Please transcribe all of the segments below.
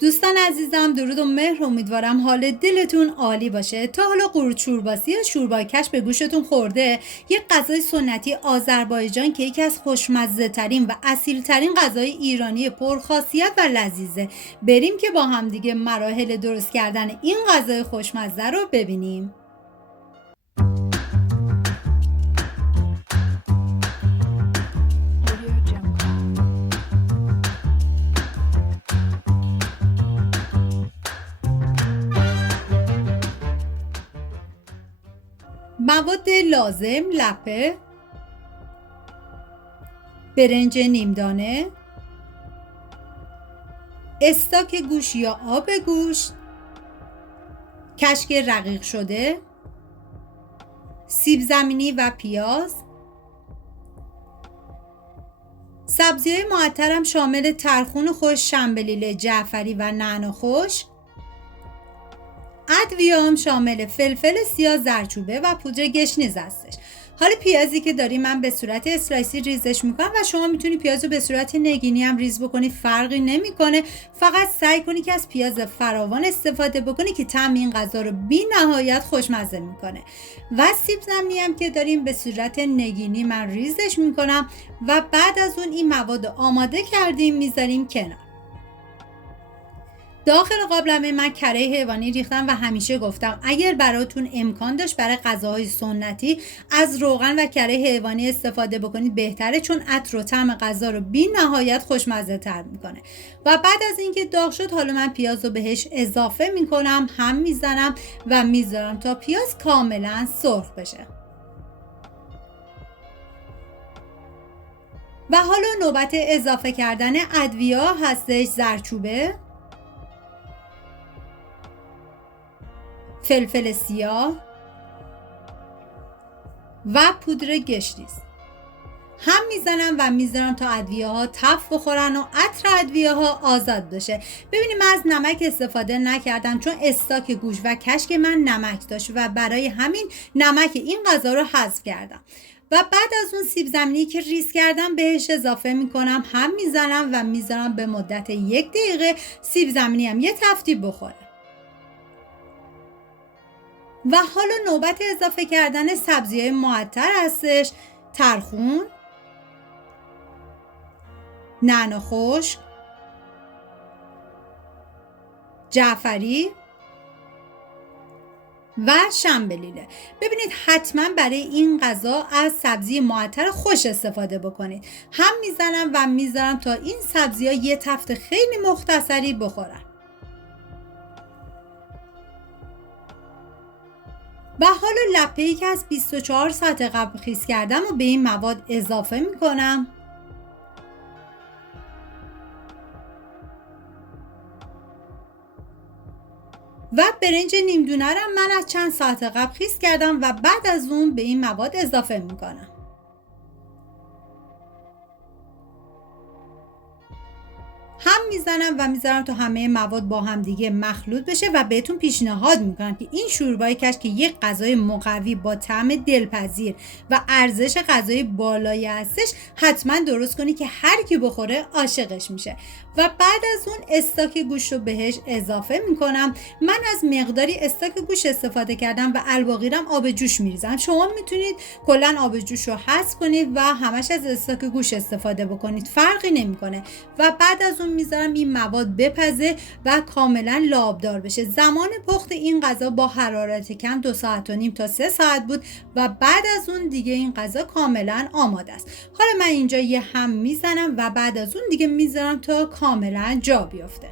دوستان عزیزم، درود و مهر. امیدوارم حال دلتون عالی باشه. تا حالا قورت شورباسی یا شوربای کش به گوشتون خورده؟ یک غذای سنتی آذربایجان که یکی از خوشمزه ترین و اصیل ترین غذای ایرانی پرخاصیت و لذیذه. بریم که با هم دیگه مراحل درست کردن این غذای خوشمزه رو ببینیم. مواد لازم: لپه، برنج نیمدانه، استاک گوشت یا آب گوشت، کشک رقیق شده، سیب زمینی و پیاز. سبزی‌های معطرم شامل ترخون خوش، شنبلیل جعفری و نعنا خوش. ادویه‌ام شامل فلفل سیاه، زردچوبه و پودر گشنیز هستش. حالا پیازی که داریم من به صورت اسلایسی ریزش میکنم و شما میتونی پیاز رو به صورت نگینی هم ریز بکنی، فرقی نمیکنه. فقط سعی کنی که از پیاز فراوان استفاده بکنی که طعم این غذا رو بی نهایت خوشمزه میکنه. و سیب زمینی هم که داریم به صورت نگینی من ریزش میکنم و بعد از اون این مواد آماده کردیم میذاریم کنار. داخل قابلمه من کره حیوانی ریختم و همیشه گفتم اگر براتون امکان داشت برای غذاهای سنتی از روغن و کره حیوانی استفاده بکنید بهتره، چون عطر و طعم غذا رو بی نهایت خوشمزه تر میکنه. و بعد از اینکه داغ شد حالا من پیاز رو بهش اضافه میکنم، هم میزنم و میذارم تا پیاز کاملا سرخ بشه. و حالا نوبت اضافه کردن ادویه هستش: زردچوبه، فلفل سیاه و پودر گشنیز. هم میزنم و میذارم تا ادویه ها تف بخورن و عطر ادویه ها آزاد بشه. ببینیم من از نمک استفاده نکردم چون استاک گوشت و کشک من نمک داشت و برای همین نمک این غذا رو حذف کردم. و بعد از اون سیب زمینی که ریز کردم بهش اضافه میکنم، هم میزنم و میذارم به مدت 1 دقیقه سیب زمینی هم یه تفتی بخوره. و حالا نوبت اضافه کردن سبزی‌های معطر هستش: ترخون، نعنا خشک، جعفری و شنبلیله. ببینید حتما برای این غذا از سبزی معطر خوش استفاده بکنید. هم میزنم و میذارم تا این سبزی‌ها یه تفت خیلی مختصری بخورن. و حالا لپه‌ای که از 24 ساعت قبل خیس کردم و به این مواد اضافه میکنم. و برنج نیمدونه رو من از چند ساعت قبل خیس کردم و بعد از اون به این مواد اضافه میکنم. هم میزنم و میذارم تا همه مواد با هم دیگه مخلوط بشه و بهتون پیشنهاد میکنم که این شوربای کش که یک غذای مقوی با طعم دلپذیر و ارزش غذایی بالایی هستش حتما درست کنی که هر کی بخوره عاشقش میشه. و بعد از اون استاک گوشت رو بهش اضافه میکنم. من از مقداری استاک گوشت استفاده کردم و الباقی رو آب جوش میریزم. شما میتونید کلا آب جوش رو حذف کنید و همش از استاک گوشت استفاده بکنید، فرقی نمیکنه. و بعد از اون میذارم این مواد بپزه و کاملا لابدار بشه. زمان پخت این غذا با حرارت کم 2.5 ساعت تا 3 ساعت بود و بعد از اون دیگه این غذا کاملا آماده است. حالا من اینجا یه هم میزنم و بعد از اون دیگه میذارم تا کاملا جا بیفته.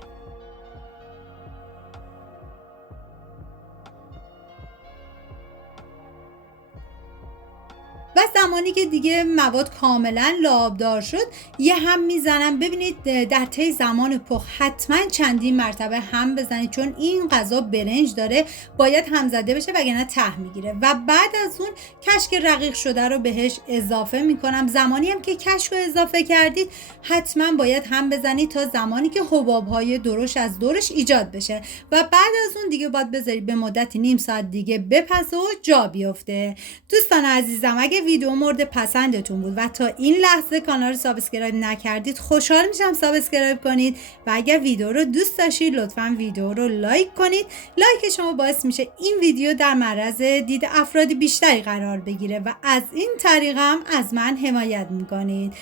و زمانی که دیگه مواد کاملا لابدار شد یه هم میزنم. ببینید در طی زمان پخت حتما چندین مرتبه هم بزنید چون این غذا برنج داره، باید هم زده بشه وگرنه ته میگیره. و بعد از اون کشک رقیق شده رو بهش اضافه میکنم. زمانی هم که کشک رو اضافه کردید حتما باید هم بزنید تا زمانی که حباب‌های درشت از دورش ایجاد بشه و بعد از اون دیگه باید بذارید به مدت نیم ساعت دیگه بپزه و جا بیفته. دوستان عزیزم، اگه ویدیو مورد پسندتون بود و تا این لحظه کانال رو سابسکرایب نکردید خوشحال میشم سابسکرایب کنید و اگر ویدیو رو دوست داشتید لطفاً ویدیو رو لایک کنید. لایک شما باعث میشه این ویدیو در معرض دید افراد بیشتری قرار بگیره و از این طریق هم از من حمایت میکنید.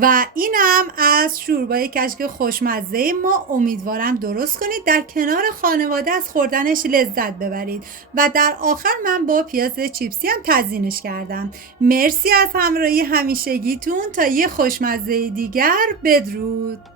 و اینم از شوربای کشک خوشمزه ما. امیدوارم درست کنید، در کنار خانواده از خوردنش لذت ببرید و در آخر من با پیاز چیپسی هم تزیینش کردم. مرسی از همراهی همیشگیتون. تا یه خوشمزه دیگر، بدرود.